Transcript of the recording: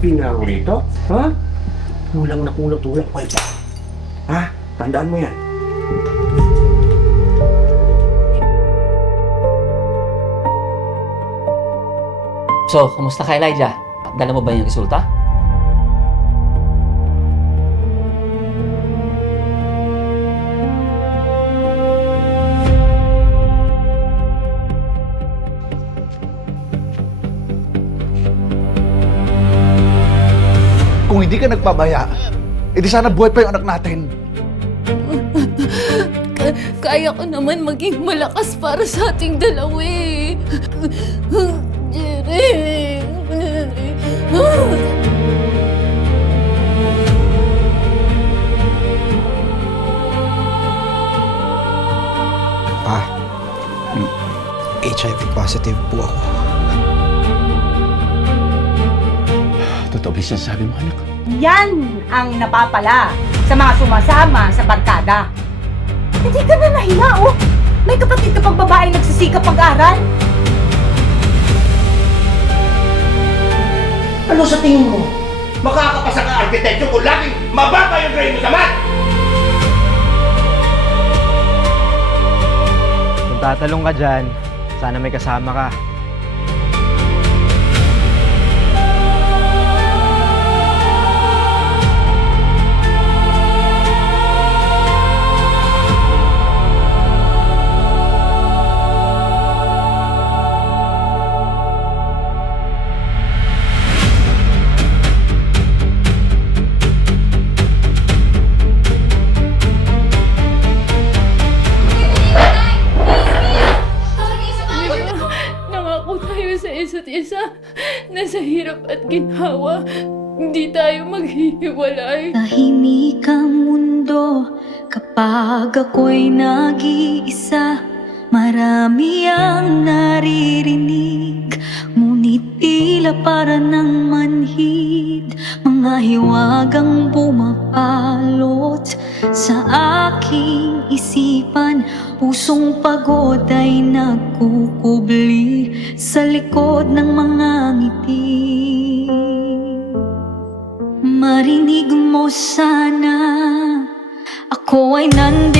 happy na ako rito? Ha? Kulang na kulang tulak ko ito. Ha? Tandaan mo yan. So, kumusta ka, Elijah? Dala mo ba yung resulta? Kung hindi ka nagpabaya, edi sana buhay pa yung anak natin. Kaya ko naman maging malakas para sa ating dalawa eh. Jerry. HIV positive po ako. Totoo ba sinasabi mo, anak? Yan ang napapala sa mga sumasama sa barkada. Hindi ka na nahiya, oh! May kapatid ka pang babae nagsisikap pag-aral. Ano sa tingin mo? Makakapasa ka arkitekto kung laging mababa yung grade mo sa math! Kung tatalong ka dyan, sana may kasama ka. Nangako tayo sa isa't isa na sa hirap at ginhawa, hindi tayo maghihiwalay. Tahimik ang mundo kapag ako'y nag-iisa. Marami ang naririnig, ngunit tila para ng manhid. Mga hiwagang pumapalot sa aking isipan. Pusong pagod ay nagkukubli sa likod ng mga ngiti. Marinig mo sana, ako ay nandito